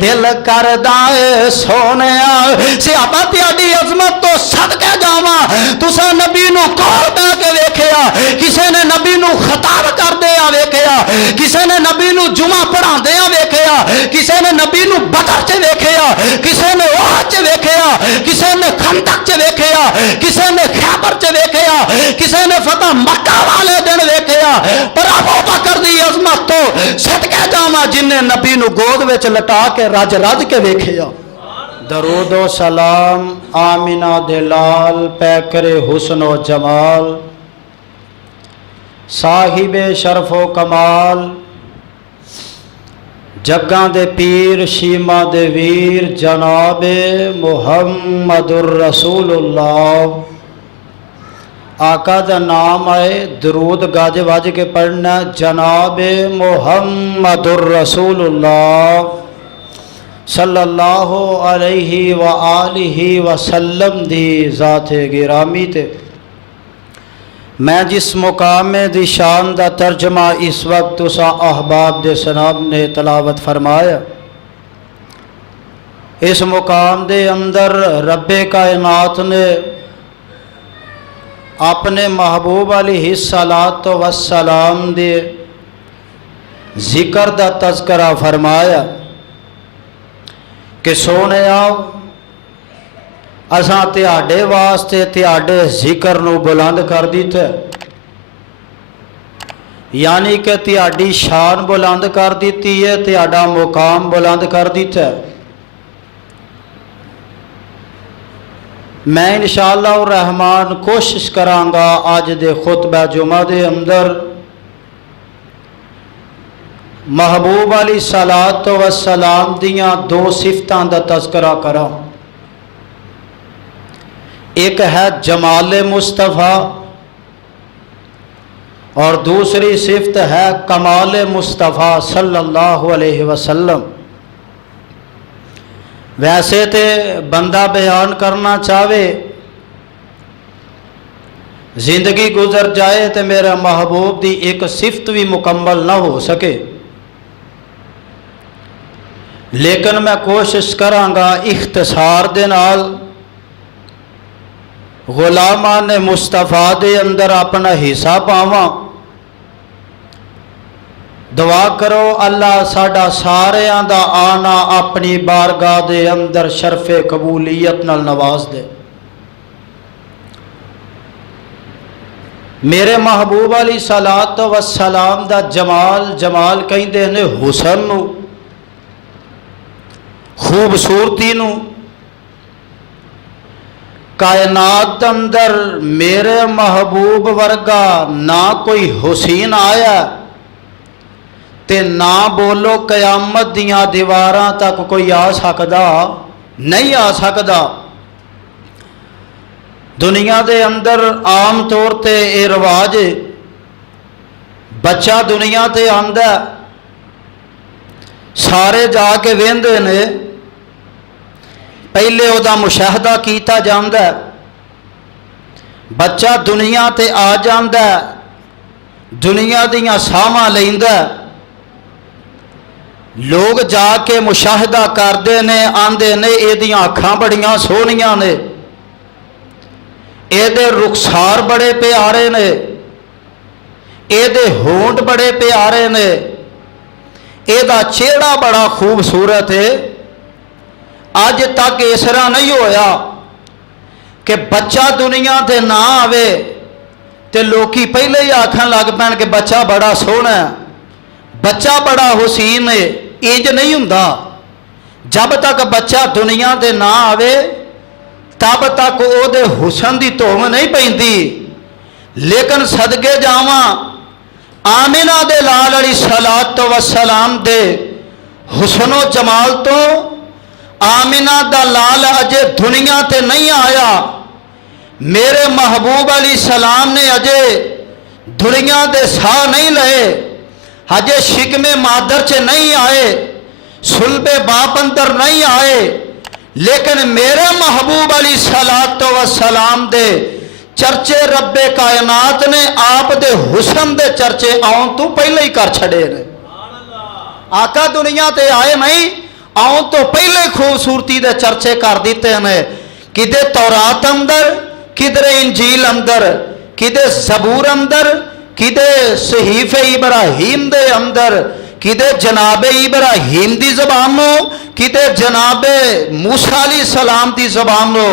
दिल करदा है सोने सियापा तेरी अजमत तो सदके जावा तुसा नबी नू कोल बै के वेखिया किसी ने नबी नू खिताब करदे आ वेखिया किसी ने नबी नू जुमा पढ़ांदे आ वेखिया किसी ने नबी नू बदर च वेखिया किसी ने ओहद च वेखिया किसी ने खंदक च वेखिया किसी ने खैबर च वेखिया किसी ने फतह मक्का वाले दिन वेखिया पर अबू बकर दी अजमत तो सदके जावा जिन्हें नबी नू गोद विच लटा के रज रज के वेखिया। दरूदो सलाम आमिना दे लाल पैकरे हुस्नो जमाल साहिबे शरफो कमाल जग्गां दे पीर शीमा दे वीर जनाबे मुहम्मदुर रसूलुल्लाह। आका दा नाम आए दरूद गज वज के पढ़ना जनाबे मुहम्मदुर रसूलुल्लाह सल्लल्लाहु अलैहि व आलिहि वसल्लम दी ज़ाते गिरामी ते मैं जिस मुकाम में दी शान दा तर्जमा इस वक्त तुसा अहबाब दे सनाब ने तलावत फरमाया इस मुकाम दे अंदर रब्बे कायनात ने अपने महबूब अलैहिस्सलातो वस्सलाम दे जिक्र दा तज़करा फरमाया कि सोने आओ असां तिहाडे वास्ते तिहाडे जिक्र नू बुलंद कर दिता यानी कि तिहाडी शान बुलंद कर दी है तिहाडा मुकाम बुलंद कर दिता। मैं इंशाअल्लाह रहमान कोशिश करांगा अज दे खुतबा जुमा दे अंदर महबूब अली सलात व सलाम दियाँ दो सिफतां दा तज़करा करा। एक है जमाल मुस्तफ़ा और दूसरी सिफत है कमाल मुस्तफ़ा सल्लल्लाहु अलैहि वसल्लम। वैसे तो बंदा बयान करना चाहे जिंदगी गुजर जाए तो मेरा महबूब की एक सिफत भी मुकम्मल ना हो सके, लेकिन मैं कोशिश करांगा इख्तिसार दे नाल गुलामान मुस्तफ़ा दे अंदर अपना हिस्सा पावां। दुआ करो अल्लाह साडा सारियां दा आना अपनी बारगाह दे अंदर शरफे कबूलियत नाल नवाज दे। मेरे महबूब अली सलात व सलाम दा जमाल जमाल कहंदे ने हुसन नू खूबसूरती नू। कायनात अंदर मेरे महबूब वर्गा ना कोई हुसैन आया ते ना बोलो कयामत दियां दीवारां तक कोई आ सकदा नहीं आ सकदा। दुनिया दे अंदर आम तौर ते ये रिवाज बच्चा दुनिया ते आंदा सारे जाके वेंदे ने पहले उहदा मुशाहदा कीता जांदा बच्चा दुनिया ते आ जांदा दुनिया दियां साहां लैंदा लोग जाके मुशाहदा करते ने आंदे ने एदियां अखां बड़ियां सोहनियां ने एदे रुखसार बड़े प्यारे ने एदे होंठ बड़े प्यारे ने एदा चेहरा बड़ा खूबसूरत है। अज तक इस तरह नहीं होया कि बच्चा दुनिया ते ना आवे ते लोकी पहले ही आखन लग पैन कि बच्चा बड़ा सोहना है बच्चा बड़ा हुसीन है। इंज नहीं हुंदा। जब तक बच्चा दुनिया ते ना आवे तब तक ओदे हुसन की धुम नहीं पैंदी। लेकिन सदके जावां आमिना दे लाल अली सलात व सलाम दे हुसनो जमाल तो आमिना दा लाल अजे दुनिया ते नहीं आया। मेरे महबूब अली सलाम ने अजे दुनिया दे साह नहीं लए हजे शिकमे मादर च नहीं आए सुलबे बाप अंदर नहीं आए। लेकिन मेरे महबूब अली सलात व सलाम दे चर्चे रब्बे कायनात ने आप दे हुसन दे चर्चे आउन तो पहले ही कर छड़े ने। आका दुनिया ते आए नहीं आउण तो पहले खूबसूरती दे चर्चे कर दिते हैं। किदे तौरात अंदर, किधरे इंजील अंदर, किदे ज़बूर अंदर, किदे सहीफे इब्राहिम दे अंदर, किदे जनाबे इब्राहिम दी ज़बानों, किदे जनाबे मूसा अलैहिस्सलाम दी ज़बानों,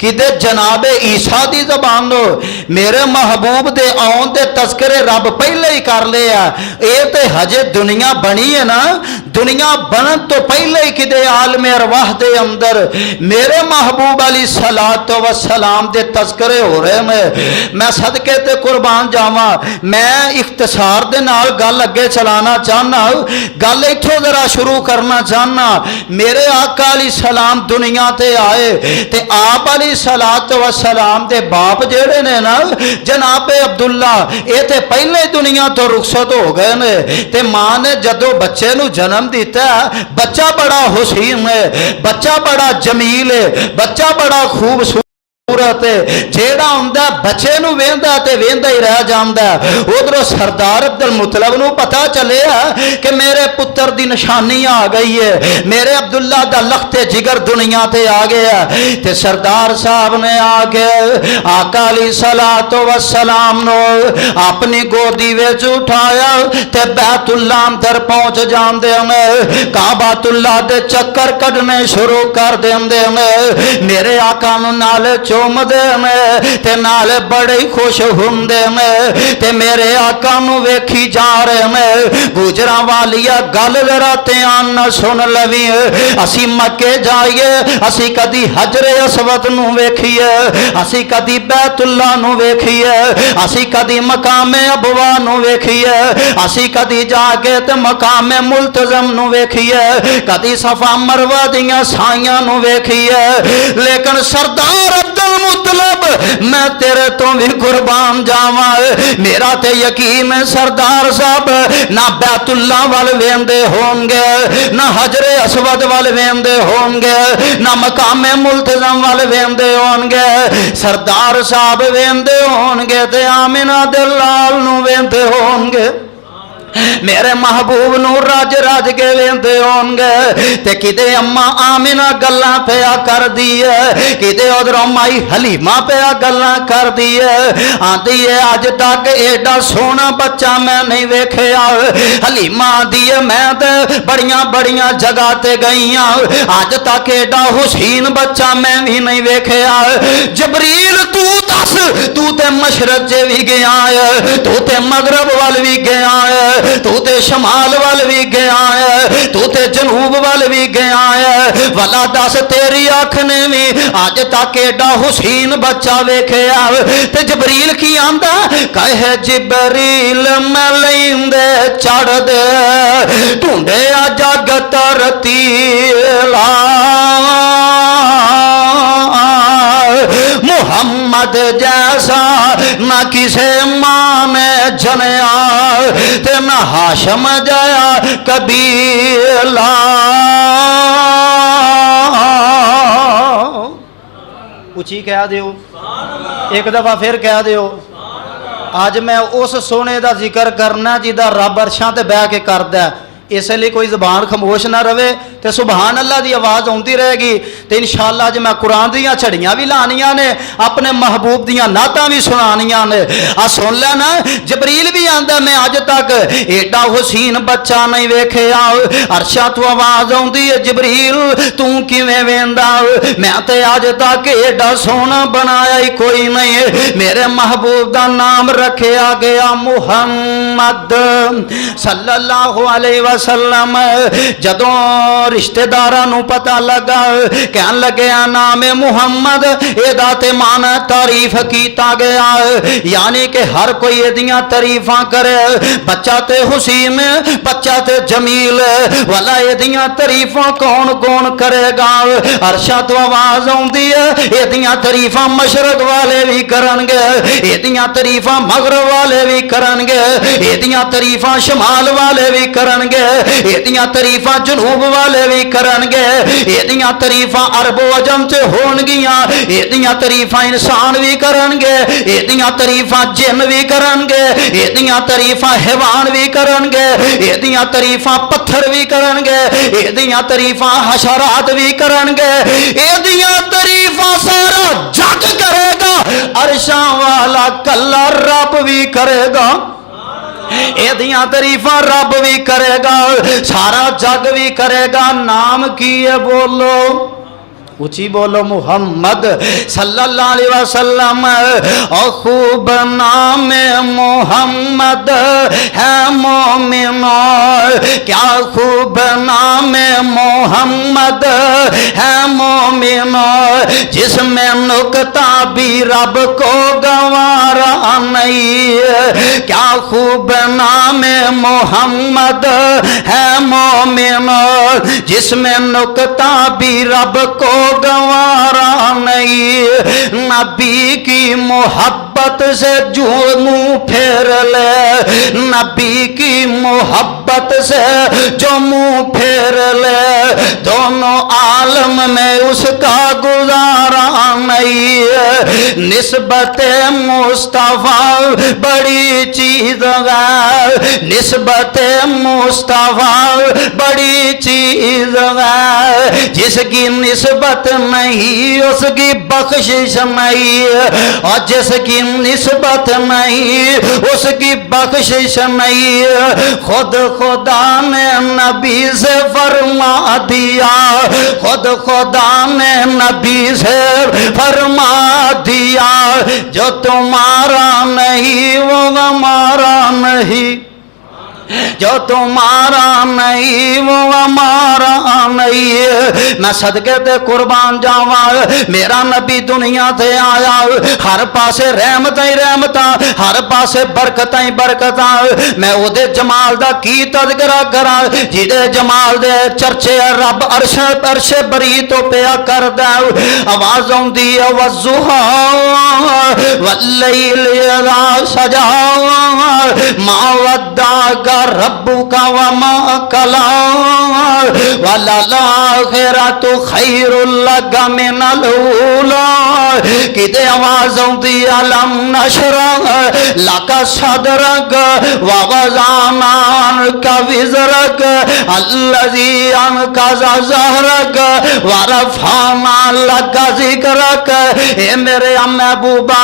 किदे जनाबे ईसा दी ज़बानों। मेरे महबूब दे आउण दे तस्करे रब पहले ही कर ले आ। ये तो हजे दुनिया बनी है ना, दुनिया बनन तो पहले ही किदे आलम अरवाह दे अंदर मेरे महबूब अलैहिस्सलातो व सलाम दे तस्करे हो रहे हैं। मैं सदके ते कुर्बान जावा। मैं इख्तिसार दे नाल गल अगे चलाना चाहना, गल इथों जरा शुरू करना चाहना। मेरे आका अलैहिस्सलाम दुनिया ते आए ते आप अलैहिस्सलातो व सलाम दे बाप जेड़े ने ना जनाबे अब्दुल्ला, ये ते पहले दुनिया तो रुखसत हो गए ने। ते मां ने जदों बच्चे नूं जन्म दिता, बच्चा बड़ा हुसीन है, बच्चा बड़ा जमील है, बच्चा बड़ा खूबसूरत जेड़ा हुंदा बच्चे नूं वेंदा ते वेंदा ही रह जांदा। उधरों सरदार अब्दुल मुतलब नूं पता चलिया कि मेरे पुत्र दी निशानी आ गई है, मेरे अब्दुल्ला दा लखते जिगर दुनिया ते आ गया। ते सरदार साहब ने आके आका अलैहिस्सलातो व सलाम नूं अपनी गोदी विच उठाया ते बैतुल्ला अंदर पहुंच जांदे ने। काबातुल्ला दे चक्कर कढने शुरू कर देंदे ने। मेरे आका नूं नाल चूमदे ने ते नाल बड़े ही खुश हुंदे ने ते मेरे आका नूं वेखी जा रहे ने। गुजरा वालिया गल जरा ध्यान नाल सुन लवी। असी मक्के जाइए, असी कदी हजरे असवद नूं वेखीए, असी कदी बैतुल्ला नूं वेखीए, असी कदी मकामे अबवा नूं वेखीए, असी कदी जाके ते मकामे मुल्तजम नूं वेखीए, कदी सफा मरवा दियां साइयां नूं वेखीए। लेकिन सरदार अब्दुल मुतलब मैं तेरे तो भी कुर्बान जावा। मेरा ते यकीन है सरदार साहब ना बैतुल्ला वाल वेंदे होंगे, ना हजरे असवद वाल वेंदे होंगे, ना मकामे मुल्तजम वाल वेंदे होंगे। सरदार साहब वेंदे होंगे ते आमिना दे लाल नूं वेंदे होंगे। मेरे महबूब नूं रज रज के वेंदे होंगे ते किते अम्मा आमिना गल्लां पिया कर दी है, किते उधरों माई हलीमा पिया गल्लां कर दी है। आंदी है अज तक एडा सोहना बच्चा मैं नहीं वेखिया। हलीमा आंदी है मैं ते बड़ियां बड़ियां जगह ते गई हां, अज तक एडा हुसैन बच्चा मैं भी नहीं वेखिया। जबरील तू दस, तू ते मशरक च भी गया है, तू ते मगरब वाल भी गया है, तू ते शमाल वाल भी गया है, तू ते जनूब वाल भी गया है। भला दस तेरी अख ने भी अज तक एडा हुसैन बच्चा वेखिया। ते जबरील की आंदा, कहे जबरील मैं लैंदे चढ़ दे ढूंढे जग तरतीला मोहम्मद जैसा न किसे मां ने जनिया ते न हाशम जया कबीला। उची कह दियो, एक दफा फिर कह दियो। अज मैं उस सोने का जिक्र करना जिदा रब अरशां ते बह के करदा, इसलिए कोई जबान खामोश ना रहे तो सुबहान अल्लाह की आवाज़ आती रहेगी। तो इंशाअल्लाह अज मैं कुरान दियाँ छड़ियाँ भी लानियां ने, अपने महबूब दियाँ नातां भी सुनानियां ने। आ सुन लेना, जबरील भी आंदा मैं अज तक एडा हुसैन बच्चा नहीं वेखिया। अरशा तो आवाज़ आती है, जबरील तू किवें वेंदा? मैं तो अज तक एडा सोहना बनाया ही कोई नहीं। मेरे महबूब का नाम रखा गया मुहम्मद सल्लल्लाहु अलैहि वसल्लम। जदों रिश्तेदारां नूं पता लगा, कहन लगे नाम है मुहम्मद, एदा ते मान तारीफ कीता गया, यानी कि हर कोई एदियां तारीफां करे। बच्चा ते हुसैन, बच्चा ते जमील, वाला एदियां तारीफां कौन कौन करेगा? अरशा तो आवाज आउंदी है, एदियां तारीफां मशरक वाले भी करनगे, एदियां तारीफां मगरब वाले भी करनगे, एदियां तारीफां शमाल वाले भी करनगे। एदियां तारीफां जनूब वाले भी करनगे, एदियां तारीफां अरबो अजम च होणगियां, एदियां तारीफां इंसान भी करनगे, एदियां तारीफां जिन भी करनगे, एदियां तारीफां हैवान भी करनगे, एदियां तारीफां पत्थर भी करनगे, एदियां तारीफां हशरात भी करनगे, एदियां तारीफां सारा जग करेगा, अरशां वाला कल्ला रब भी करेगा। एदियां तारीफां रब भी करेगा, सारा जग भी करेगा। नाम की है बोलो, ऊंची बोलो, मुहम्मद सल्लल्लाहु अलैहि वसल्लम। और खूब नाम मोहम्मद है मोमिनो, क्या खूब नाम मोहम्मद है मोमिनो, जिसमें नुकता भी रब को गवारा नहीं। क्या खूब नाम मोहम्मद है मोमिनो, जिसमें नुकता भी रब को गवारा नहीं। नबी की मोहब्बत से जो मुंह फेर ले, नबी की मोहब्बत से जो मुंह फेर ले, दोनों आलम में उसका गुजारा नहीं। निस्बत मुस्तफा बड़ी चीज है, निस्बत मुस्तफा बड़ी चीज है, जिसकी निस्बत नहीं उसकी बख्शिश नहीं, और जिसकी निस्बत नहीं उसकी बख्शिश नहीं। खुद खुदा ने नबी से फरमा दिया, खुद खुदा ने नबी से फरमा दिया, जो तुम्हारा नहीं वो हमारा नहीं, जो तुम्हारा नहीं वो हमारा नहीं। मैं सदके ते कुर्बान जावा, मेरा नबी दुनिया ते आया, हर पासे रहमत ही रहमत, हर पासे बरकत ही बरकत। मैं उहदे जमाल दा की तज़किरा करा, जिहदे जमाल दे चर्चे रब अर्शे बरी तो पिया करदा। आवाज आउंदी है वज़ुहा वल्लैल इज़ा सजा मा वद्दाका रब्बुका वमा कला वलल आखिरतु खैरुल लका मिनल ऊला। किते आवाज आउंदी अलम नशरह लका सदरक व वज़अना अन्का विज़रक अल्लज़ी अनक़ज़ ज़हरक व रफ़अना लका ज़िक्रक। ए मेरे महबूबा,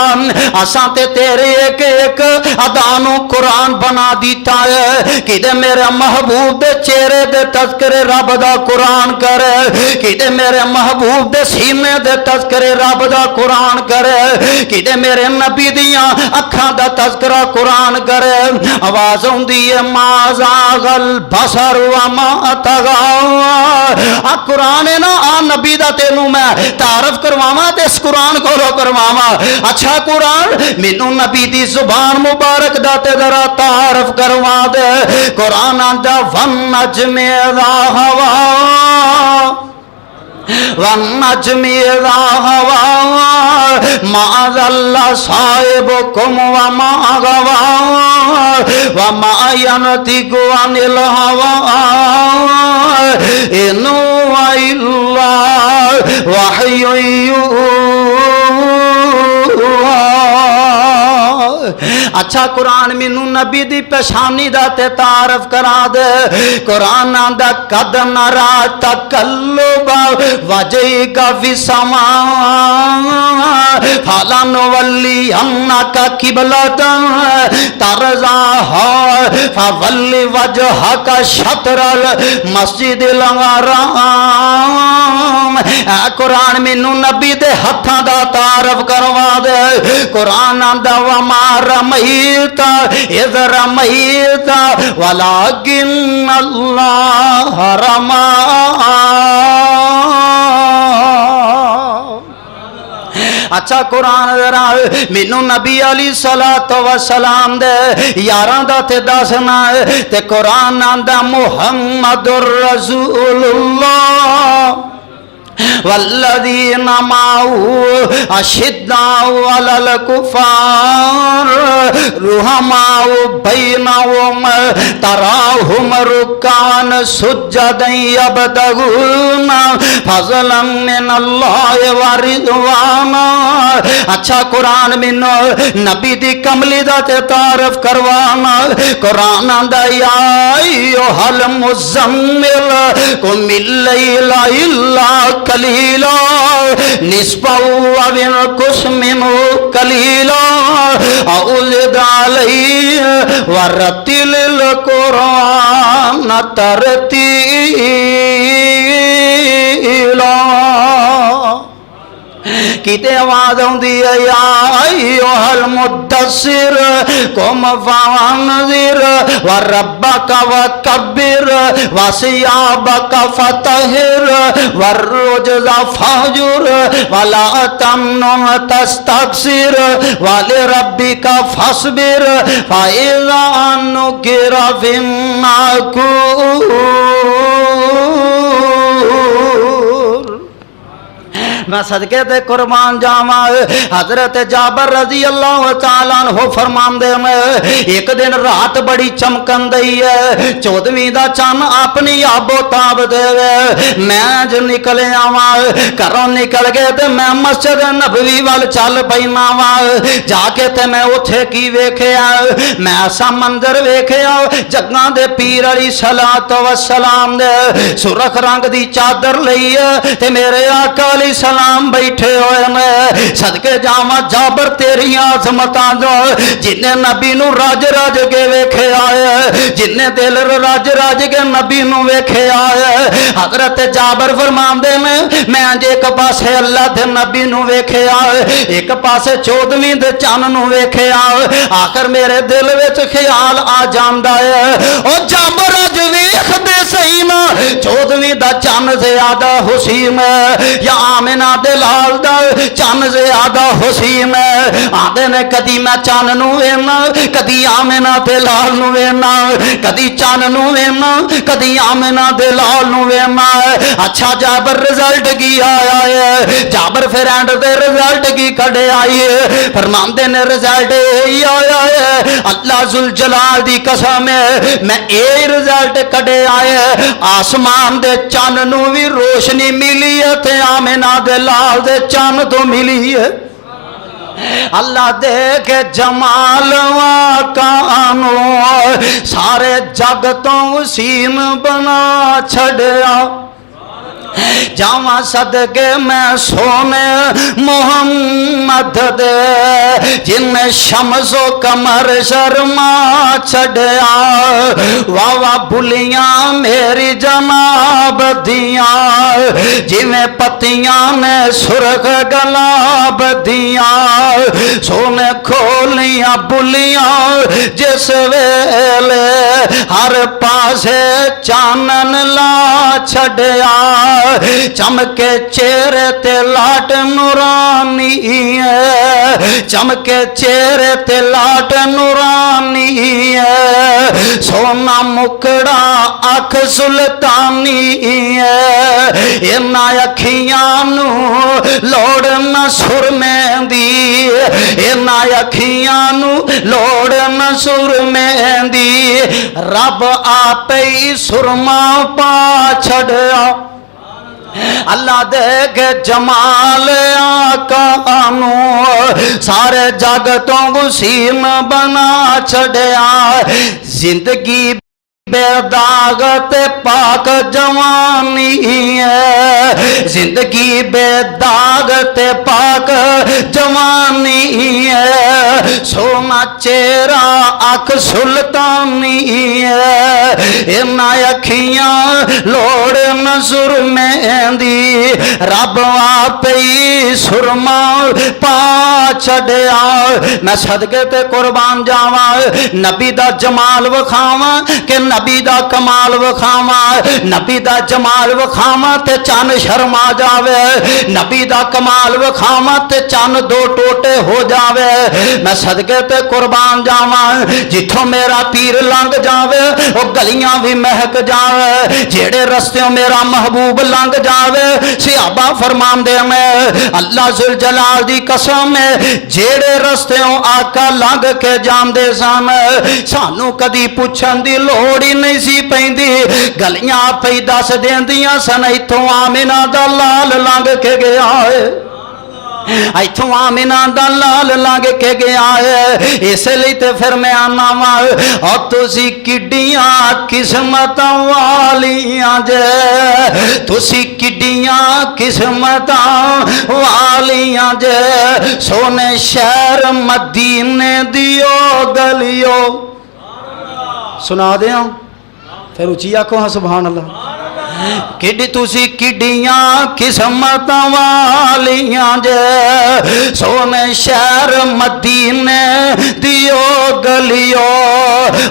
असां ते तेरे एक एक अदा नूं कुरान बना दिता है। किते मेरे महबूब दे चेहरे दे तज़किरे रब दा कुरान करे, किते मेरे महबूब दे सीने दे तज़किरे रब दा कुरान करे, किते मेरे नबी दियां अखां दा तज़किरा कुरान करे। आवाज आउंदी है माज़ागल बसर व मा तगा। आ कुरान है ना, आ नबी दा तेनू मैं तारफ करवावां ते इस कुरान कोलों करवावां। अच्छा कुरान मैनू नबी दी जुबान मुबारक दा ते जरा तारफ करवा दे। कुरान आंदा वन नजमे दा हवा वन नजमे दा हवा मा ज़ल्ला साहिबुकुम व मा गवा व मा यनतिकु अनिल हवा इन हुवा इल्ला वह्युन यूहा। अच्छा कुरान मैनू नबी दी पेशानी दा ते तारफ करा दे। कुरान आंदा कद नरा तकल्लुबा वजहिका फिस्समा फलनुवल्लियन्नका क़िबलतन तरज़ाहा फवल्लि वजहका शत्रल मस्जिदिल हराम। कुरान मैनू नबी दे हत्थां दा तारफ करवा दे। कुरान आंदा वमा रमईता इज़ रमईता वलाकिन अल्लाह रमा। अच्छा कुरान जरा मैनू नबी अली सलातो व सलाम दे यारां दा ते दसना ते कुरान आंदा मुहम्मदुर रसूलुल्लाह वल्लज़ीना माअहू अशिद्दाउ अलल कुफ़ार रुहमाउ बैनहुम तराहुम रुक्कान सुज्जदन यब्तगूना फज़लन मिनल्लाहि व रिज़वाना। अच्छा कुरान मिनो नबी दी कमली दा ते तारीफ करवाना। कुरान आंदा या अय्युहल मुज़म्मिल कुमिल लैला इल्ला कलीला निस्फहु अव इंकुस मिन्हु कलीला औ ज़िद अलैहि वरत्तिलिल कुरान तरतीला। किते आवाज आउंदी है या अय्युहल मुद्दस्सिर कुम फअन्ज़िर व रब्बका वकब्बिर व सियाबका फतहिर व रुज्ज़ फहजुर व ला तमनुन तस्तक्सिर व लिरब्बिका फस्बिर फइज़ा नुकिरा फिन्नाकूर। मैं सदके ते कुर्बान जावा। हजरत जाबर रजी अल्लाह तआला अन्हु फरमांदे में एक दिन रात बड़ी चमकन दई है, 14वीं दा चन्न अपनी आबो ताब देवे। मैं जो निकले आवा घरों निकल गए ते मैं मस्जिद नबवी वाल चल पैना वा। जाके ते मैं उथे की वेख्या, मैं ऐसा मंजर वेख्या जग्गां दे पीर अली सलातो व सलाम दे सुरख रंग दी चादर लई ते मेरे आका अली सलाम बैठे हुए ने। सदके जावा जाबर तेरिया अजमतां जो जिन्ने नबी नू रज रज के वेखे आए, जिन्ने दिल रज रज के नबी नू वेखे आए। हजरत जाबर फरमांदे ने मैं जे एक पासे अल्लाह दे नबी नू वेखे आए, एक पासे 14वीं दे चन्न नू वेखे आए। आखिर मेरे दिल विच ख्याल आ जांदा है ओ जाबर अज वेखदे सही ना 14वीं दा चन्न ज़्यादा हुसीन या आमिना दे लाल दा चन्न ज़्यादा हुसीन आंदे ने। कदी मैं चन्न नू वेना, कदी आमिना दे लाल नू वेना, कदी चन्न नू वेना, कदी आमिना दे लाल नू वेना। अच्छा जाबर रिजल्ट की आया है, जाबर फिर एंड दे रिजल्ट की कड़े आई है। फरमांदे ने रिजल्ट यही आया है अल्लाह जुल जलाल दी कसम है मैं ए रिजल्ट कड़े आए आसमान दे चन्न नू भी रोशनी मिली है ते आमिना दे लाल दे चन्न तो मिली है। अल्लाह देखे जमाल कानू सारे जग तो सीम बना छड़िया। जावा सदके मैं सोने मोहम्मद दे जिन्हें शमसो कमर शर्मा छड़िया। वावा बुलियां मेरी जनाब दिया जिमें पतियां ने सुरख गलाब दिया। सोने खोलियां बुलियां जिस वेले हर पासे चानन ला छड़िया। चमके चेहरे ते लाट नूरानी है, चमके चेहरे ते लाट नूरानी है। सोना मुकड़ा अख सुल्तानी है, इन्ना अखियां नू लोड़ न सुरमेंदी, इन्ना अखियां नू लोड़ न सुरमेंदी। रब आपे ही सुरमा पा छड़िया। अल्लाह देखे जमाल आकानू सारे जगतों गुसीम बना छड़िया। जिंदगी बेदाग ते पाक जवानी है, जिंदगी बेदाग ते पाक जवानी है। सोना चेहरा अख सुल्तानी है, इन्ना अखियां लोड़ न सुरमेंदी। रब आपे ही सुरमा पा छड़िया। मैं सदके ते कुर्बान जावा नबी दा जमाल वखावा के नबी दा कमाल वखावा। नबी दा जमाल वखावा ते चन शर्मा आ जावे, नबी दा कमाल विखावा ते चन्न दो टोटे हो जावे। मैं सदके ते कुर्बान जावा, जिथों मेरा पीर लंघ जावे वो गलियां भी महक जावे, जेड़े रस्ते मेरा महबूब लंघ जावे। सिहाबा फरमांदे में अल्लाह जुल जलाल दी कसम है, जेड़े रस्ते आका लंघ के जांदे सन सानू कदी पुछन दी लोड़ ही नहीं सी पैंदी, गलियां आपे ही दस देंदियां सन इथों आमिना दा लाल लंघ के गया है, इथों आमिना दा लाल लंघ के गया है। इसलिए तो फिर मैं आना वा और तुसी किड्डियां किस्मतां वालियां जे, तुसी किड्डियां किस्मतां वालियां जे, सोने शहर मदीने दियो गलियो। सुना दें फिर उची आखो हाँ सुभान अल्लाह। किड्डी तुसी किड्डियां किस्मतां वालियां जे, सोने शहर मदीने दियो गलियो।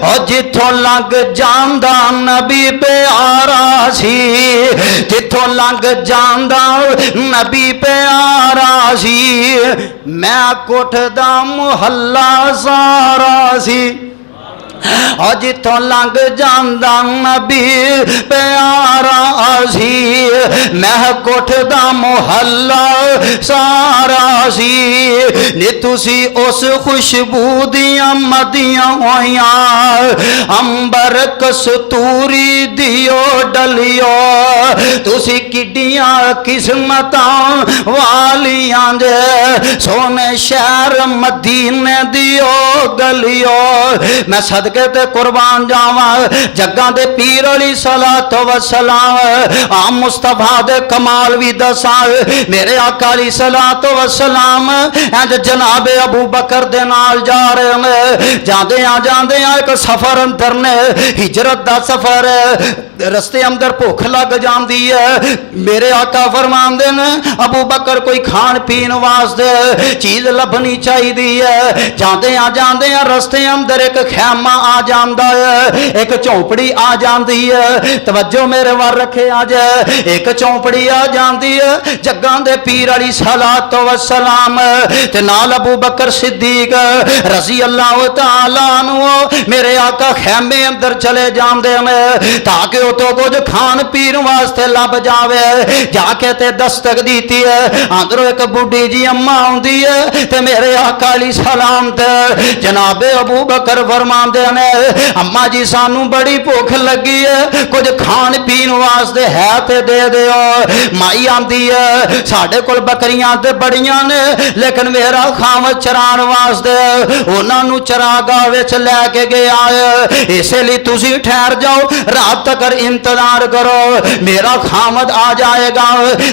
और जिथों लंघ जांदा नबी प्यारा सी, जिथों लंघ जांदा नबी प्यारा सी, मैं कोठ दा मुहल्ला सारा सी। और जिथों लंघ जांदा नबी प्यारा सी, मैं कोठ दा मुहल्ला सारा सी। नी तुसी उस खुशबू दियां मदियां होइयां, अंबर कस्तूरी दियो डलियो। तुसी किड्डियां किस्मतां वालियां जे, सोने शहर मदीने दियो गलियो। मैं सदके ते कुर्बान जावा, जग्गां दे पीर अली सलातो व सलाम, आ मुस्तफा दे कमाल भी दसा। मेरे आका अली सलातो व सलाम इंज जनाबे अबू बकर दे नाल जा रहे ने, जांदे आ एक सफर अंदर ने, हिजरत दा सफर, रस्ते अंदर भुख लग जाती है। मेरे आका फरमांदे ने अबू बकर कोई खान पीन वास्ते चीज लभनी चाहिए है। जांदे आ रस्ते अंदर एक खैमा आ जाता है, एक झोंपड़ी आ जाती है। तवज्जो मेरे वाल रखे आ जाए, एक झोंपड़ी आ जाती है। जग्गां दे पीर अली सलातो व सलाम ते नाल अबू बकर सिद्दीक रज़ी अल्लाह तआला अन्हु मेरे आका खैमे अंदर चले जाते हैं ताकि तो कुछ खान पीन वास्ते लब जावे। जाके ते दस्तक दी है, अंदरों एक बुढ़ी जी अम्मा आउंदी है ते मेरे आका अली सलाम ते जनाबे अबू बकर फरमांदे ने अम्मा जी सानू बड़ी भुख लगी है, कुछ खान पीन वास्ते है ते दे दिओ। माई आंदी है साडे कोल बकरियां ते बड़ियां ने, लेकिन मेरा खावत चरान वास्ते उन्होंने चरागाह विच लैके गया है, इसलिए तुसी ठहर जाओ, रात तक इंतजार करो, मेरा खामद आ जाएगा,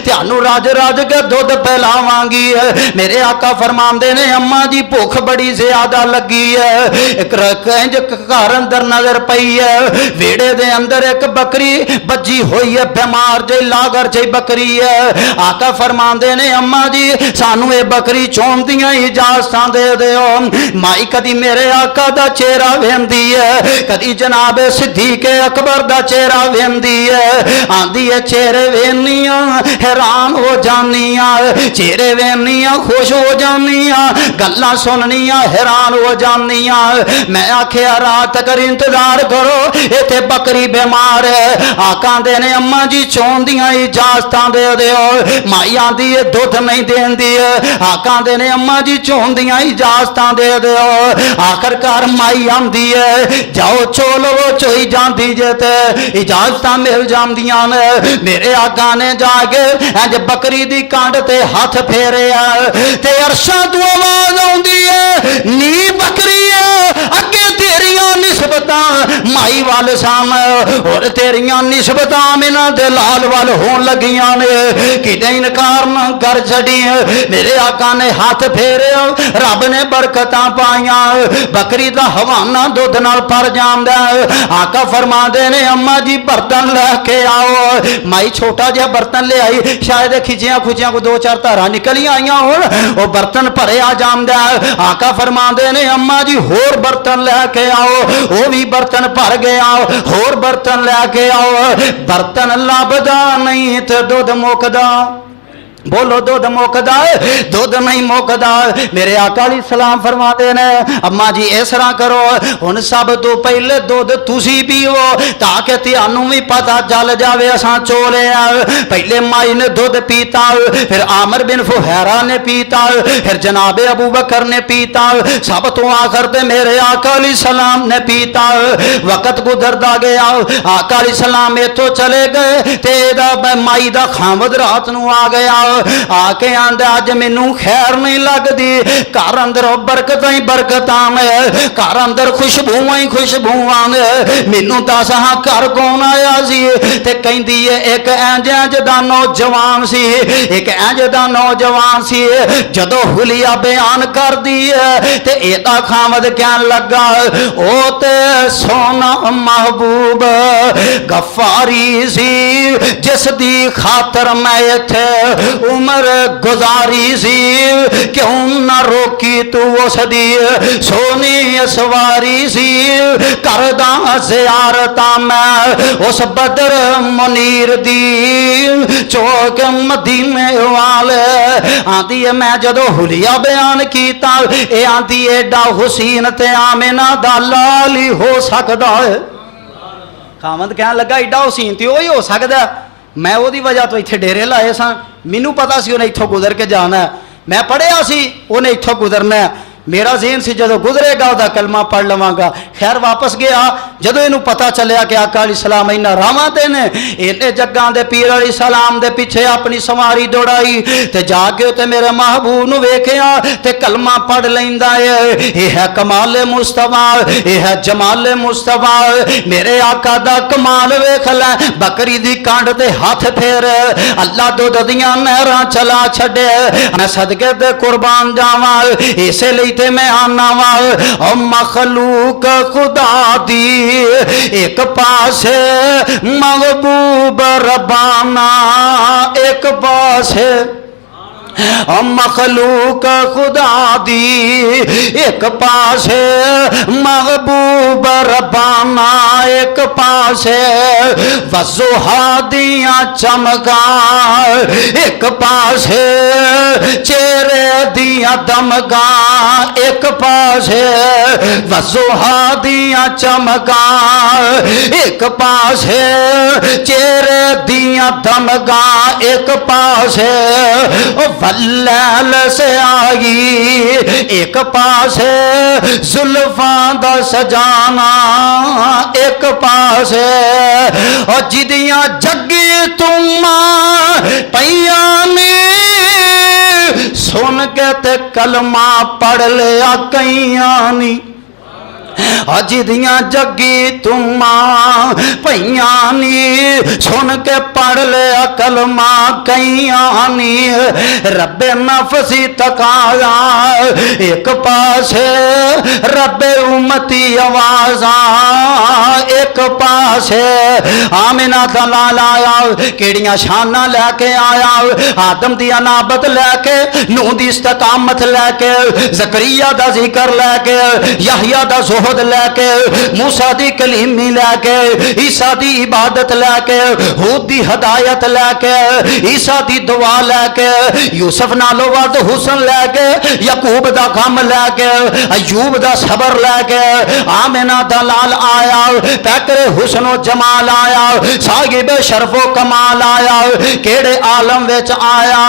त्यानू रज रज के दुध पिलावांगी। मेरे आका फरमांदे ने अम्मा जी भुख बड़ी ज्यादा लगी है। एक घर अंदर नजर पई है, वेड़े दे अंदर एक बकरी बजी हुई है, बीमार जी लागर जी बकरी है। आका फरमांदे ने अम्मा जी सानू ये बकरी चोन दियां इजाजतां दे दिओ। माई कदी मेरे आका दा चेहरा वेंदी है, कदी जनाबे सिद्दीक अकबर दा चेहरा वेंदी है। आंदी है चेहरे वेनिया हैरान हो जानिया, चेहरे वेनिया खुश हो जानिया, गल्लां सुननिया हैरान हो जानिया। मैं आखिया रात तक इंतजार करो, इत्थे बकरी बीमार है। आका दे ने अम्मा जी चोन दियां इजाजतां दे दिओ। माई आंदी है दुध नहीं देंदी है, आका दे ने अम्मा जी चोन दियां इजाजतां दे दिओ। आखिरकार माई आंदी है जाओ चोलो चोई जाती जे ते इजाजत मिल जांदियां ने। मेरे आका ने जाके इंज बकरी दी कांड ते हाथ फेरे ते अरशा तो आवाज आउंदी है नी बकरी है अगे तेरियां निस्बतां माई वाल साम और तेरियां निस्बतां मिना दे लाल वाल होन लगियां ने, किते इनकार ना कर छड़ी। मेरे आका ने हाथ फेरे, रब ने बरकतां पाइयां, बकरी दा हवाना दुध नाल भर जांदा। आका फरमांदे ने अम्मा जी बर्तन लेके आओ। माई छोटा जिहा बर्तन ले आई, शायद खिचियां खुचियां को दो चार धारा निकलियां आईयां होण, वो बर्तन भरे आ जांदा। आका फरमांदे ने अम्मा जी होर बर्तन लैके आओ, वो भी बर्तन भर गया, होर बर्तन लैके आओ, बर्तन लभदा नहीं ते दुध मुकदा। बोलो दुध मुकदा, दुध नहीं मुकदा। मेरे आका अली सलाम फरमाते ने अम्मा जी इस तरह करो, हुण सब तो पहले दुध तुसी पीओ ताकि तुहानू भी पता चल जाए असां चोले आ। पहले माई ने दुध पीता, फिर आमिर बिन फुहैरा ने पीता, फिर जनाबे अबू बकर ने पीता, सब तो आखिर ते मेरे आका अली सलाम ने पीता। वक्त गुजरदा गया, आका अली सलाम इथों चले गए ते माई दा खामद रात नू आ गया, आके आंदा अज मैनू खैर नहीं लगती, घर अंदर बरकत ही बरकत ने, घर अंदर खुशबुआ ही खुशबुआ ने, मैनू दस हाँ घर कौन आया सी? ते कहंदी है एक इंज इंज दा नौजवान सी, एक इंज दा नौजवान सी। जदों हुलिया बयान कर दी है ते एदा खामद कहन लगा ओ ते सोना महबूब गफारी सी, जिस दी खातर मैं इत्थे उमर गुजारी सी, क्यों ना रोकी तू उस दी सोनी सवारी सी। करदा ज़ियारता मैं उस बदर मुनीर दी चौक मदीने वाले। आंदी है मैं जदों हुलिया बयान कीता, ए आंदी एडा हुसैन ते आमिना दा लाल ही हो सकदा है। खामद कहन लगा एडा हुसैन ते ओही हो सकदा, मैं वो वजह तो इत्थे डेरे लाए सा, मैनू पता सी उन्हें इत्थों गुजर के जाना है, मैं पढ़िया सी उन्हें इत्थों गुजरना है, मेरा ज़हन से जो गुजरेगा वह कलमा पढ़ लवांगा। खैर वापस गया, जदों इनू पता चलिया कि आका अली सलाम इन्ना रावां ते ने, इन्ने जग्गां दे पीर अली सलाम दे पिछे अपनी सवारी दौड़ाई ते जाके ते मेरे महबूब नू वेखिया ते कलमा पढ़ लैंदा है। यह है कमाल मुस्तफा, यह है जमाल मुस्तफा, मेरे आका दा कमाल वेख लै। बकरी दी कांड ते हाथ फेर, अल्लाह दुध दियां नहरां चला छड्डे, मैं सदके ते कुर्बान जावां। इसे लिए ते मैं आना वा ओ मखलूक खुदा दी, एक पासे महबूब रबाना, एक पासे मखलूक खुदा दी, एक पासे महबूब रबाना, एक पासे वज़ुहा दियां चमका, एक पासे चेहरे दियां दमका, एक पासे वज़ुहा दियां चमका, एक पासे चेहरे दियां दमका, एक पासे वल्लैल से आई, एक पासे जुल्फां दा सजाना, एक पासे और जिदियां जग्गी तुमा पईया ने, सुन के ते कलमा पढ़ लिया कईयां नी। अज दियां जग्गी तुमा पईया नी, सुन के पढ़ लिया कलमा कईयां नी। रब्बे नफसी तकाया, एक पासे रब्बे उम्मती आवाजा, एक पासे आमिना दा लाल आया, केड़ियां शाना लैके आया, आदम दी अनाबत लैके, नूह दी इस्तकामत लैके, ज़करिया दा जिक्र लैके, यहया दा ज़ुहद लैके, मूसा दी कलीमी लैके, ईसा दी इबादत लैके, हूद दी हदायत लैके, ईसा दी दुआ लैके, यूसुफ नालों वध हुसन लैके, यकूब दा गम लैके, अयूब दा सबर लैके, आमिना दा लाल आया, पैकरे हुस्नो जमाल आया, साहिब शरफो कमाल आया, केड़े आलम विच आया।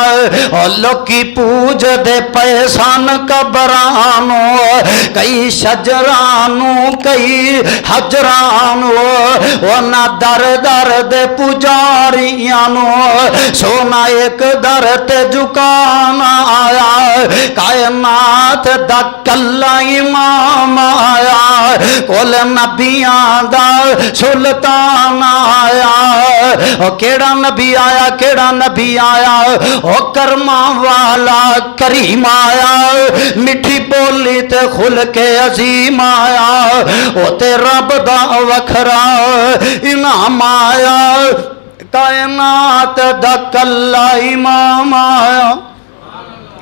और लोकी पूज दे पे सन कबरानो, कई शजरानू कई हजरानू, ना दर दर दे पुजारियानू, सोना एक दर ते झुकाना आया, कायनात दा कल्ला इमाम आया, कोल नबियां दा सुल्तान आया। ओ केड़ा नबी आया, केड़ा नबी आया, ओ कर्मा वाला करीम आया, मिठी बोली ते खुल के अजीम आया, ओ ते रब दा वखरा इनाम आया, कायनात दा कल्ला इमाम आया।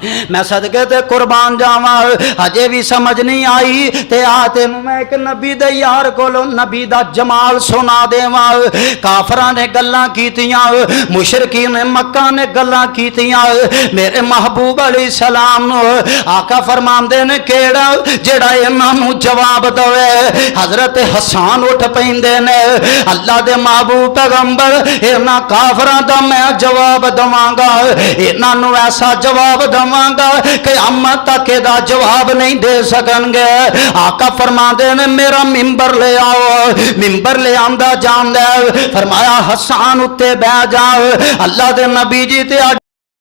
मैं सदके ते कुर्बान जावा, हजे भी समझ नहीं आई ते आ तेनू मैं एक नबी दे यार कोलों नबी दा जमाल सुना देवां। काफरां ने गल्लां कीतियां, मुशरकीन ने मक्का ने गल्लां कीतियां, मेरे महबूब अलैहिस्सलाम नू आका फरमांदे ने केड़ा जेड़ा इन्हां नू जवाब दवे। हजरत हसन उठ पैंदे ने, अल्लाह दे महबूब पैगंबर इन्हां काफरां दा मैं जवाब दवांगा, इन्हां नू ऐसा जवाब दवांगा क़यामत तक इहदा जवाब नहीं दे सकणगे। आका फरमांदे ने मेरा मिंबर ले आओ, मिंबर ले आंदा जांदा, फरमाया हसन उत्ते बैठ जाओ। अल्लाह दे नबी जी ते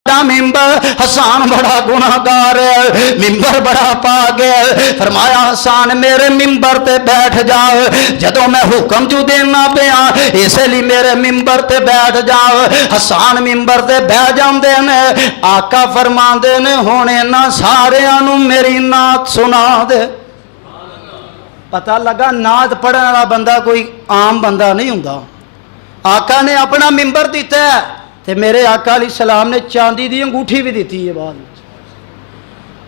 मिंबर हसन बड़ा गुनाहगार है, मिंबर बड़ा पाक है, फरमाया हसन मेरे मिंबर ते बैठ जाओ। जदों मैं हुक्म जो देना पिया इसलिए मेरे मिंबर ते बैठ जाओ। हसन मिंबर ते बैठ जाते ने, आका फरमाते ने हुण इन्हां सारियां नूं मेरी नात सुना दे। पता लगा नात पढ़ने वाला बंदा कोई आम बंदा नहीं हुंदा। आका ने अपना मिंबर दिता है ते मेरे आका अलैहिस्सलाम ने चांदी की अंगूठी भी दी है। बाद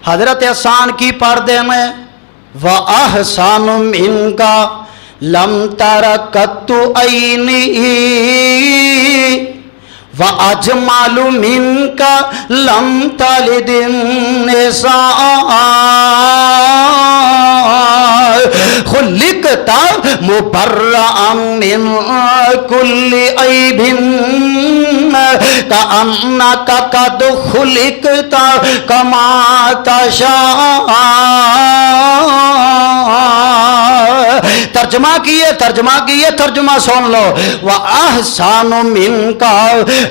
हजरत हसन की पढ़ते में व अहसन मिनका लम तरकतु ऐनी व अजमालु मिनका लम तलिदिन निसा खुलिकता मुबर्रअन मिन कुल्ली ऐबिन कअन्नका कद खुलिकता कमा तशा। तर्जमा किए तर्जमा सुन लो। व अहसानु मिनका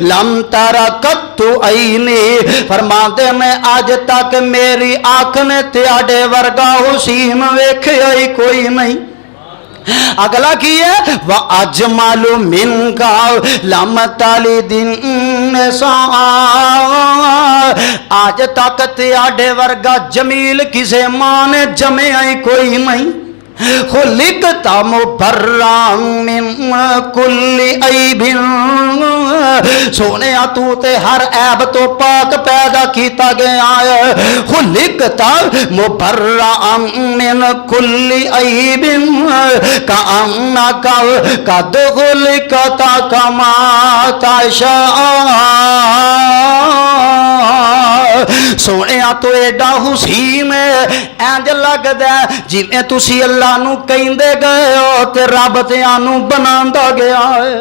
लम तरकतु ऐनी, फरमाते मैं आज तक मेरी आंख ने तेरे वर्गा हुसीन वेख्या ही कोई नहीं। अगला की है व अजमालु मिनका लम ताली दिन आज तक तेरे वर्गा जमील किसे मां ने जमे आई कोई नहीं। खुलिकता मुबर्रअन मिन कुल्ली ऐबिन, सोने तू ते हर ऐब तो पाक पैदा किया गया है। खुलिकता मुबर्रअन मिन कुल्ली ऐबिन कअन्नका कद खुलिकता कमा तशा। सोने तो एडा हुसीन इंज लगदा जिवें तुसी अल्लाह नू कहंदे गए हो ते रब ते आनू बनांदा गया है।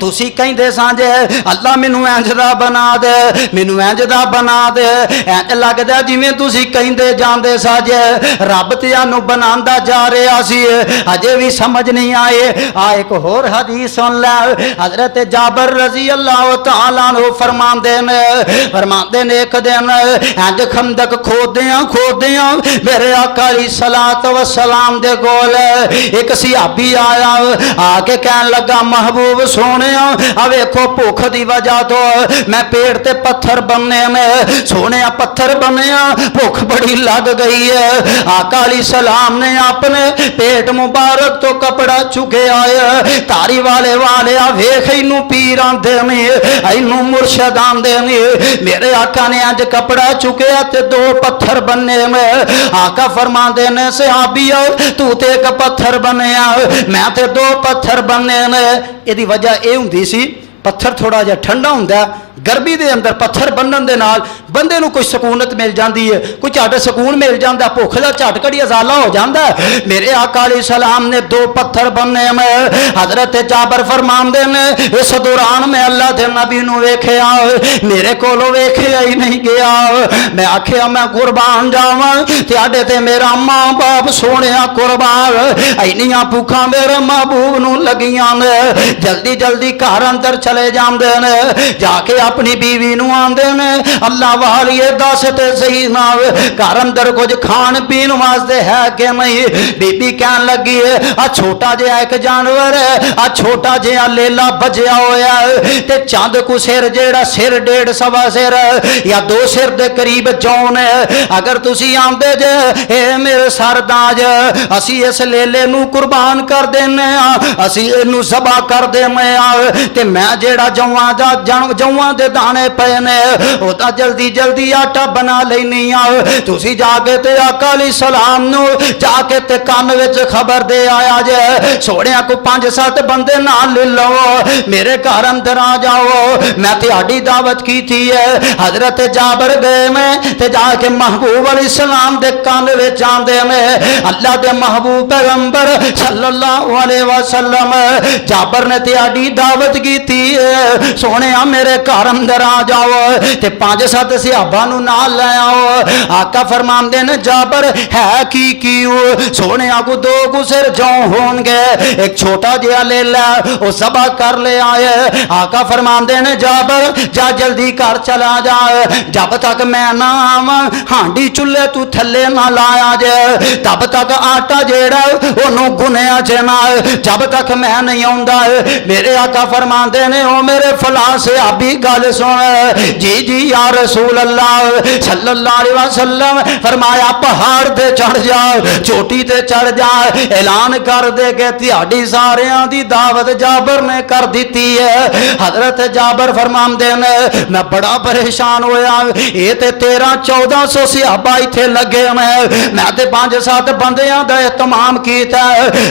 तुसी कहंदे साजे अल्लाह मैनू इंज दा बना दे, मैनू इंज दा बना दे, इंज लगदा जिवें तुसी कहंदे जांदे साजे रब ते आनू बनांदा जा रहा सी। अजे भी समझ नहीं आए। आ एक होर हदीस सुन लै। हजरत जाबर रजी अल्लाह तआला अन्हु फरमांदे ने एक दिन इंज खंदक खोदियां मेरे आका अलैहिस्सलातु वस्सलाम दे कोल एक सहाबी आया, आके कहन लगा महबूब सोने आ वेखो भुख की वजह तो मैं पेड़ ते पत्थर बनने में, सोने पत्थर बने भुख बड़ी लग गई है। आका अलैहिस्सलाम ने अपने पेट मुबारक तो कपड़ा चुके आए, तारी वाले वेख इनू पीर आंदे ने, इनू मुर्शद आंदे ने। मेरे आका ने अज कपड़ा चुके ते दो पत्थर बनने में। आका फरमाते ने सहाबिया तू ते एक पत्थर बने, मैं ते दो पत्थर बनने ने। यदि वजह यह हुंदी सी पत्थर थोड़ा जिहा ठंडा हुंदा, गर्मी के अंदर पत्थर बनने के नाल बंदे नूं कुछ सकूनत मिल जाती है, कुछ झट सकून मिल जाता, भुख का झट घड़ी अजाला हो जाता है। मेरे आका अलैहिस्सलाम ने दो पत्थर बनने में। हजरत जाबर फरमांदे ने इस दौरान मैं अल्लाह के नबी नूं वेख्या, मेरे कोलों वेख्या ही नहीं गया। मैं आख्या मैं कुर्बान जावां तेरे ते मेरा मां बाप सोने कुर्बान, इन्नियां भुखा मेरे महबूब नूं लगियां ने। जल्दी जल्दी घर अंदर चले जाते ने, जाके अपनी बीवी नूं आंदे ने अल्लाह वालिए दस ते सही ना घर अंदर कुछ खान पीन वास्ते है कि नहीं। बीबी कहन लगी है आ छोटा जिहा एक जानवर है, आ छोटा जिहा लेला बजया होया ते चंद कु सिर जेड़ा सिर 1.5 सवा सिर या 2 सिर दे करीब जौन है। अगर तुसी आंदे जे ए मेरे सरदाज असी इस लेले नूं कुर्बान कर देने असी इनू ज़बा कर देने ते मैं जेड़ा जौआं दे दाने पे ने, वो तो जल्दी जल्दी आटा बना लेनी आ। तुसी जाके ते आका अलैहि सलाम नू जाके ते कान विच खबर दे आया जे, सोहणिया को 5-7 बंदे नाल ले लो, मेरे घर अंदर आ जाओ, मैं तुहाडी दावत की थी है। हजरत जाबर गए में ते जाके महबूब अलैहिस्सलाम दे कान विच आंदे में, अल्लाह दे महबूब पैगंबर सल्लल्लाहु अलैहि वसल्लम, जाबर ने तुहाडी दावत की थी है, सोने मेरे घर अंदर आ जाओ ते 5-7 सहाबा नू नाल ले आओ। आका फरमांदे ने जाबर है की सोने को 2 गुसर जौ होंगे, एक छोटा जिहा ले ला, वो सबा कर ले आए। आका फरमांदे ने जाबर जा जल्दी घर चला जा, जब तक मैं ना आवा हांडी चुल्हे तू थले ना लाया जे, तब तक आटा जेड़ा ओनू गुनिया जे ना, जब तक मैं नहीं आउंदा। मेरे आका फरमांदे ने ओ मेरे फला सहाबी गल सुन, जी जी या रसूल अल्लाह सल्लल्लाहु अलैहि वसल्लम, फरमाया पहाड़ ते चढ़ जा, चोटी ते चढ़ जा, ऐलान कर दे के तुहाडी सारियां दी दावत जाबर ने कर दी है। हजरत जाबर फरमांदे ने मैं बड़ा परेशान होया, ये ते 1300-1400 सहाबा इत्थे लगे, मैं ते 5-7 बंदियां दा इत्माम कीता।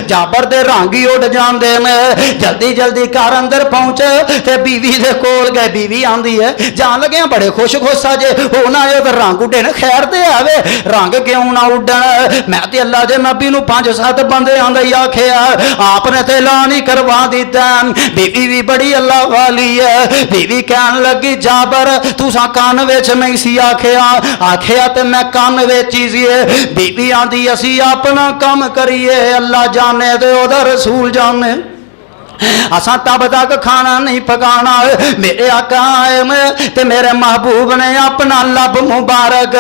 जाबर दे रंग ही उड़ जांदे ने, जल्दी जल्दी घर अंदर पहुंचे ते बीवी दे कोल गए। बीवी आंदी है जान लगे बड़े खुश खुशा जे होना है, रंग उड़े ने, खैर दे आवे रंग क्यों ना उड़न, मैं ते अल्लाह दे नबी नू 5-7 बंदे आंदे आखिया, आपने ते ऐलान ही करवा दिता। बीवी भी बड़ी अल्लाह वाली है, बीवी कहन लगी जाबर तुसा कान विच नहीं सी आखिया, आखिया ते मैं कान विच ही सी। बीवी आंदी असी अपना काम करिए, अल्लाह जाने ते ओदा रसूल जाने, असा तब तक खाना नहीं पकाना। मेरे आका आए में ते मेरे महबूब ने अपना लब मुबारक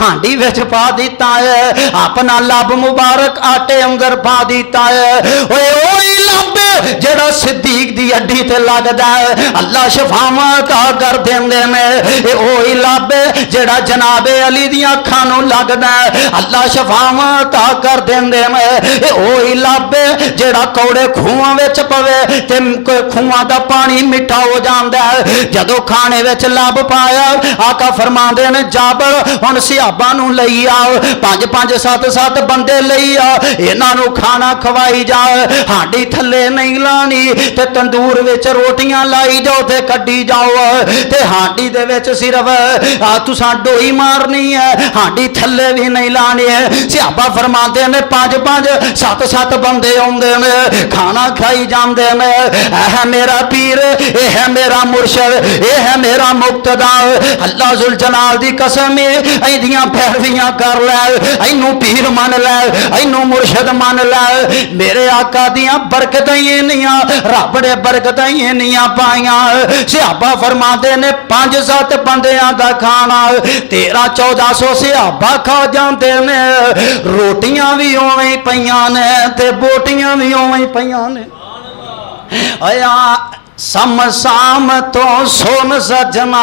हांडी विच पा दिता है, अपना लब मुबारक आटे अंदर पा दिता है। ओए ओए लब जेड़ा सिद्दीक दी अड्डी ते लगदा है, अल्लाह शफावां अता कर देंदे ने। ए ओही लब जेड़ा जनाबे अली दी अखां नूं लगदा है, अल्लाह शफावां अता कर देंदे ने। ए ओही लब जेड़ा कौड़े खूहां विच पवे ते खूहां दा पानी मिठा हो जांदा है। जदों खाने विच लब पाया आका फरमांदे ने जाबर हुण सहाबा नूं लई आओ, 5-5 7-7 बंदे लई आ, इन्हां नूं खाना खवाई जा, हांडी थल्ले नहीं लानी ते तंदूर विच रोटियां लाई जाओ ते कड्डी जाओ, ते हांडी दे विच सिर्फ तुसां डोई मारनी है, हांडी थल्ले भी नहीं लानी है। सहाबा फरमांदे ने 5-5 7-7 बंदे आउंदे ने, खाना खाई जांदे ने। है मेरा पीर, ये है मेरा मुर्शद, ये है मेरा मुक्तदा, अल्लाह जुल जलाल दी कसम ऐदियां पैरवियां कर लै, इनू पीर मन लै, इनू मुर्शद मन लै। मेरे आका दियां बरकतां इन्नियां, रब ने बरकतां इन्नियां पाइयां। सहाबा फरमाते ने 5-7 बंदियां दा खाना 1300-1400 सहाबा खा जाते ने, रोटियां भी उवें ही पईयां ने ते बोटियां भी उवें ही पईयां ने। आया सम साम तो सुन सजना,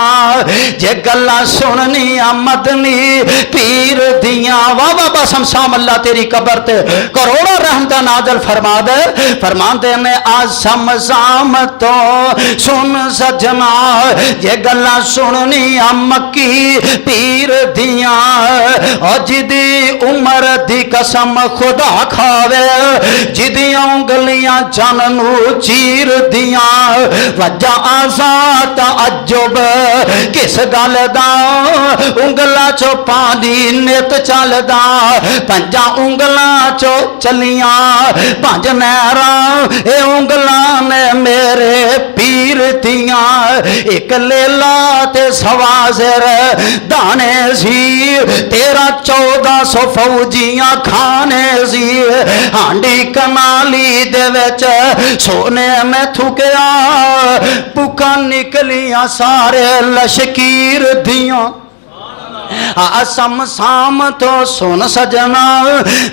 जे गल्ला सुननी मदनी पीर दियां। वाह वाह वाह समसाम अल्लाह तेरी कबर ते करोड़ों रहमत नाज़िल फरमा दे। फरमाते ने आज सम साम तो सुन सजना, जे गल्ला सुननी मक्की पीर दियां। और जिदी उम्र दी कसम खुदा खावे, जिदियां उंगलियां जननू चीर दियां। वजा आजात अजुब किस गल दा, उंगला चो पानी नित चलदा, 5 उंगला चो चलियां 5 नहरा, ए उंगला ने मेरे पीर दियां। एक लेला ते सवा सिर दाने सी, 1300-1400 फौजियां खाने सी। हांडी कनाली दे विच सोने में थुकिया, भुखा निकलियां सारे लशकीर दियां। असम साम तो सुन सजना,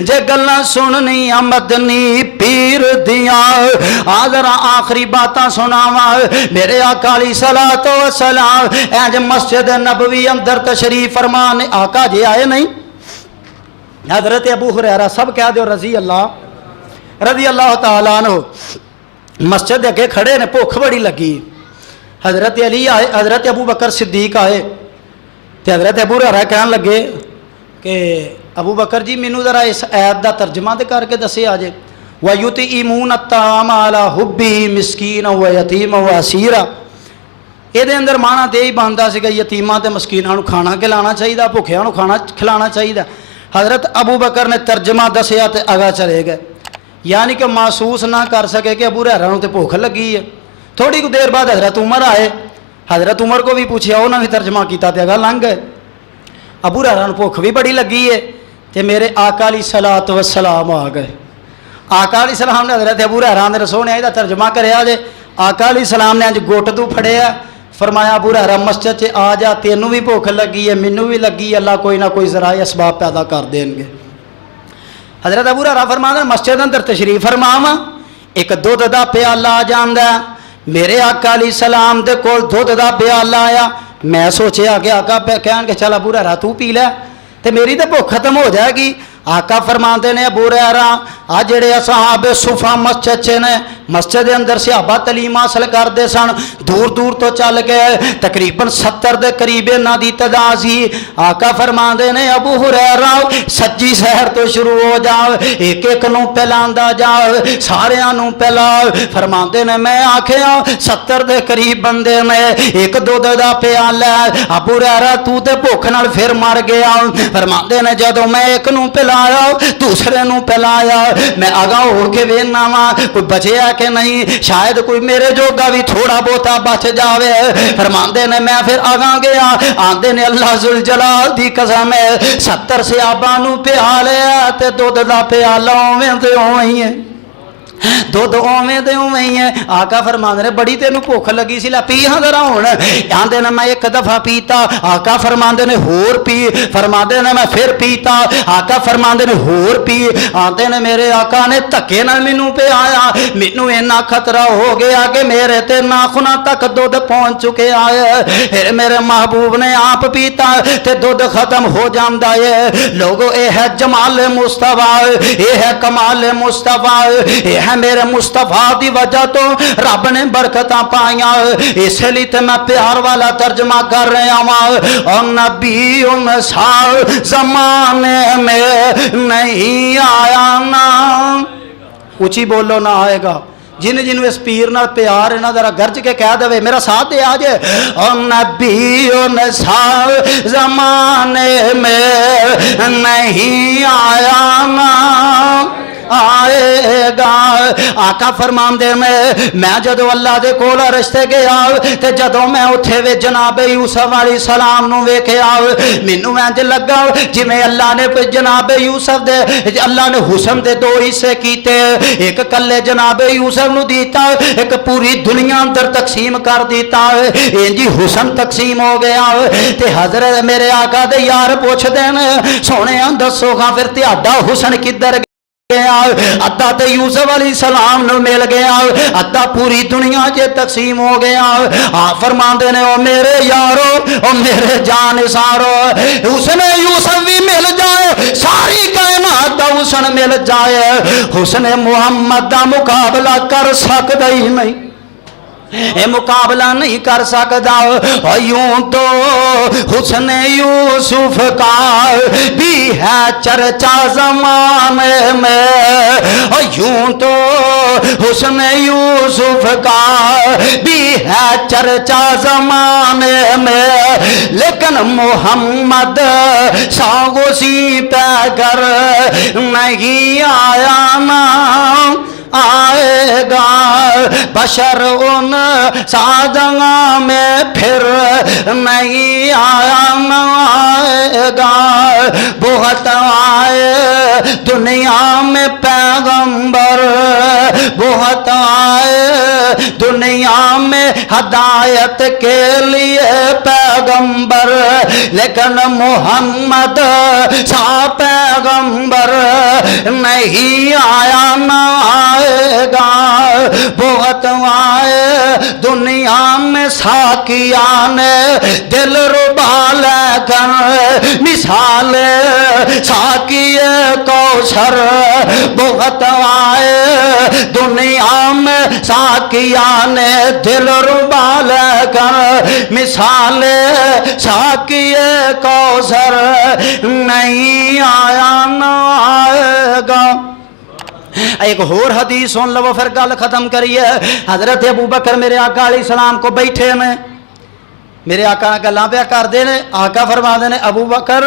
जे गल्ला सुननी मदनी पीर दियां। जरा आखिरी बातां सुनावा। मेरे आका अलैहिस्सलातु वस्सलाम आज मस्जिद नबवी अंदर तशरीफ फरमान, आका जी आए नहीं, हजरत अबू हुरैरा सब कह दो रजी अल्लाह तआला अन्हु मस्जिद अगे खड़े ने, भुख बड़ी लगी। हज़रत अली आए, हज़रत अबू बकर सिद्दीक आए तो हज़रत अबू हुरैरा कहन लगे कि अबू बकर जी मैनू ज़रा इस ऐत का तर्जमा तो करके दसे आ जे वयुतिमून अत्ताम अला हुब्बी मिस्कीन व यतीम व असीरा। ये अंदर माना तो यही बनता सीगा यतीमां ते मस्कीनां नूं खाना खिलाना चाहिए, भुखियां नूं खाना खिलाना चाहिए। हज़रत अबू बकर ने तर्जमा दसिया तो अगा चले गए, यानी कि महसूस ना कर सके कि अबू हुरैरा नूं ते भुख लगी है। थोड़ी कुछ देर बाद हज़रत उमर आए, हज़रत उमर को भी पूछा, उन्होंने भी तर्जमा किया तो अगा लंघ गए। अबू हुरैरा नूं भुख भी बड़ी लगी है तो मेरे आका अलैहिस्सलात वस्सलाम आ गए। आका अलैहिस्सलाम ने हज़रत अबू हुरैरा ने सोहणे दा तर्जमा कराया जे। आका अलैहिस्सलाम ने अज गुट तू फड़िया, फरमाया अबू हुरैरा मस्जिद च आ जा, तेनू भी भुख लगी है, मैनू भी लगी, अल्लाह कोई ना कोई जरा असबाब पैदा कर देंगे। हज़रत अबू हुरैरा फरमाते मस्जिद अंदर तशरीफ फरमावा, एक दुध का प्याला आ जाता, मेरे आका अलैहिस्सलाम दे कोल दुध का प्याला आया। मैं सोचा कि आका कहन के चल अबू हुरैरा तू पी लै तो मेरी तो भुख खत्म हो जाएगी। आका फरमाते ने अबू हुरैरा आ जेड़े असहाब सुफा मस्जिद च ने, मस्जिद के अंदर सहाबा तलीम हासिल करते सन, दूर दूर तो चल के तकरीबन 70 के करीब इन्हां दी तादाद सी। आका फरमाते ने अबू हुरैरा सज्जी शहर तो शुरू हो जाओ, एक एक नूं पिलांदा जाओ, सारियां नूं पिलाओ। फरमाते ने मैं आखिया 70 के करीब बंदे ने, एक दुध दा प्याला, अबू हुरैरा तू ते भुख नाल फिर मर गया। फरमाते ने जदों मैं एक नूं पिलाया दूसरे नूं पिलाया, मैं अगा हो के वेखना वा कोई बचिया कि नहीं, शायद कोई मेरे जोगा भी थोड़ा बहुता बच जावे। फरमाते ने मैं फिर अगा गया, आंदे ने अल्लाह जुल जलाल दी कसम है 70 सहाबा नूं पिया लिया ते दुध दा प्याला उवें ते उवें ही है, दुध उवें ते उवें ही है। आका फरमाते ने बड़ी तेनू भुख लगी सी, लै पी हाँ जरा हुण। आंदे ने मैं एक दफा पीता, आका फरमाते ने होर पी, फरमाते ने मैं फिर पीता, आका फरमाते ने होर पी। आंदे ने मेरे आका ने धक्के नाल मैनू पियाया, मैनू इन्ना खतरा हो गया कि मेरे ते नाखुना तक दुध पहुंच चुके आए। फिर मेरे महबूब ने आप पीता ते दुध खत्म हो जाता है। लोगो ये है जमाल मुस्तफा, ये है कमाल मुस्तफा, ये है मेरे मुस्तफा की वजह तो रब ने बरकत पाइया। इसलिए तो मैं प्यार वाला तर्जमा कर रहा हूँ। और नबी उन साल जमाने में नहीं आया ना, ऊंची बोलो ना आएगा। जिन जिन इस पीर नाल प्यार है ना जरा गर्ज के कह दे मेरा साथ दे आज। और नबी उन साल जमाने में नहीं आया ना आएगा। आका फरमांदे मैं जदों अल्लाह दे कोल रिश्ते गया ते जदों मैं उत्थे वे जनाबे यूसुफ अलैहिस्सलाम नूं वेखिया, मैनूं इंज लगा जिवें अल्लाह ने जनाबे यूसुफ दे, अल्लाह ने हुस्न दे दो हिस्से कीते, एक कल्ले जनाबे यूसुफ नूं दीता, एक पूरी दुनिया अंदर तकसीम कर दीता। इंज ही हुस्न तकसीम हो गया। ते हज़रत मेरे आका दे यार पुछदे ने सोहणे दसो खां फिर तुहाडा हुस्न किधर अद्धा तो यूसुफ अलैहिस्सलाम नूं मिल गया, अद्धा पूरी दुनिया च तकसीम हो गया। आप फरमाते ने ओ मेरे यारो, ओ मेरे जान सारो, हुस्न यूसुफ भी मिल जाए, सारी कायनात दा हुस्न मिल जाए, हुस्न मुहम्मद दा मुकाबला कर सकदा ही नहीं, ये मुकाबला नहीं कर सकता। यूं तो हुस्न यूसुफ का भी है चर्चा जमाने में, यूं तो हुस्न यूसुफ का भी है चर्चा जमाने में, लेकिन मोहम्मद सागोसी पैगर नहीं आया ना आएगा। बशर उन साजगा में फिर नहीं आया न आएगा। बहुत आए दुनिया में पैगंबर, बहुत आए दुनिया में हदायत के लिए पैगंबर, लेकिन मोहम्मद सा पैगंबर नहीं आया न आएगा। बहुत आए दुनिया में साकिया ने दिल रुबा लेकर मिसाल साकिए कौसर, बहुत आए दुनिया में साकिया ने दिल रुबा लेकर मिसाल साकिए कौसर नहीं आया न आएगा। एक होर हदीस सुन लो फिर गल खत्म करिए। हजरत अबू बकर मेरे आका अलैहि सलाम को बैठे ने, मेरे आका गल्लां पे करते ने। आका फरमाते ने अबू बकर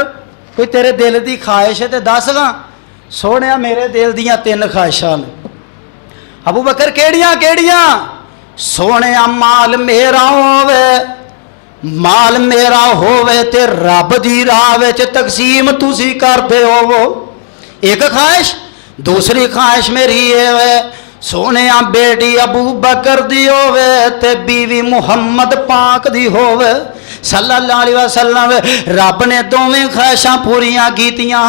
कोई तेरे दिल की ख्वाहिश है तो दस गा। सोहणिया मेरे दिल दियां 3 ख्वाहिशां ने। अबू बकर केड़ियां केड़ियां? सोहणिया माल मेरा होवे, माल मेरा होवे ते रब दी राह विच तकसीम तुसी करदे होवो, एक ख्वाहिश। दूसरी ख्वाहिश मेरी है सोने बेटी अबू बकर दी होवे ते बीवी मुहम्मद पाक दी होवे सल्लल्लाहु अलैहि वसल्लम। रब ने दोवें ख्वाहिशां पूरियां कीतियां।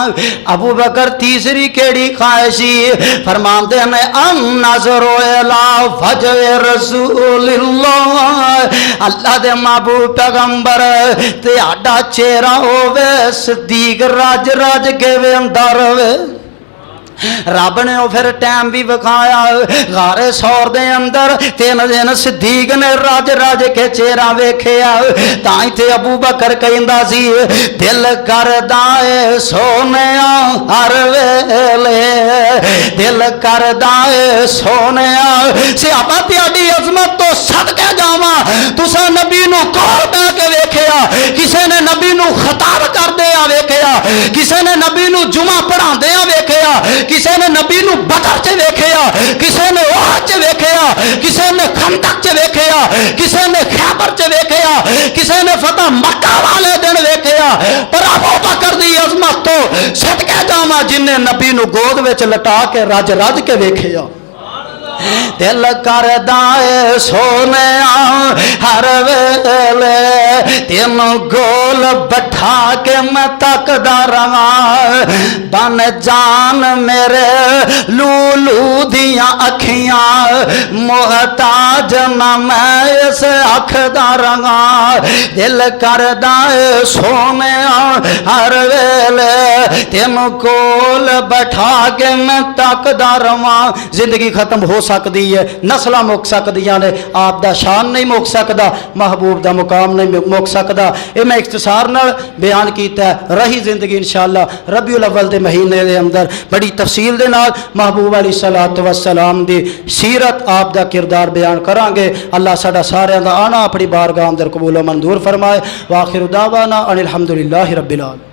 अबू बकर तीसरी केड़ी ख्वाहिशी? फरमाते हैं अन नज़रो इला वजह रसूलिल्लाह, अल्लाह दे महबूब पैगंबर ते आडा चेहरा होवे सिद्दीक रज रज के वेंदा रवे। रब ने वो फिर टाइम भी विखाया। गारे सौर दे अंदर 3 दिन सिद्दीक ने रज रज के चेहरा वेख्या। ताई ते अबू बकर कहंदा सी दिल करदा ए सोनिया हर वेले, दिल करदा ए सोनिया सियापा तेरी अजमत तो सदके जावा। तुसा नबी नू कोल बैठ के वेख्या, किसी ने नबी नू खिताब करदे आ वेख्या, किसी ने नबी नू जुमा पढ़ांदे आ वेख्या, किसी ने नबी नू बदर च वेख्या, किसी ने ओहद च वेख्या, किसी ने खंदक च वेख्या, किसी ने खैबर च वेख्या, किसी ने फतह मक्का वाले दिन वेख्या। पर अबू बकर दी अजमत तो सदके जावा जिन्हें नबी नू गोद विच लटा के रज रज के वेख्या। दिल करदा ए सोनिया हर वेले तेन गोल बैठा के मैं तकदा रहा। बन जान मेरे लूलू दियां अखियां मोहताज न मैं इस अख दा रहा। दिल करदा ए सोनिया हर वेले तेन गोल बैठा के मैं तकदा रहा। जिंदगी खत्म हो सकती है, नस्ल मुक सकदियां ने, आप दा शान नहीं मुक सकता, महबूब दा मुकाम नहीं मुक सकता। ये मैं इख्तिसार नाल बयान किया। रही जिंदगी इंशाअल्लाह रबीउल अव्वल के महीने के अंदर बड़ी तफसील दे नाल महबूब अलैहिस्सलातु वस्सलाम दी सीरत आप दा किरदार बयान करांगे। अल्लाह साडा सारियां दा आना अपनी बारगाह अंदर कबूल मंजूर फरमाए। वाखिर दावाना अनिल हम्दुलिल्लाहि रब्बिल आलमीन।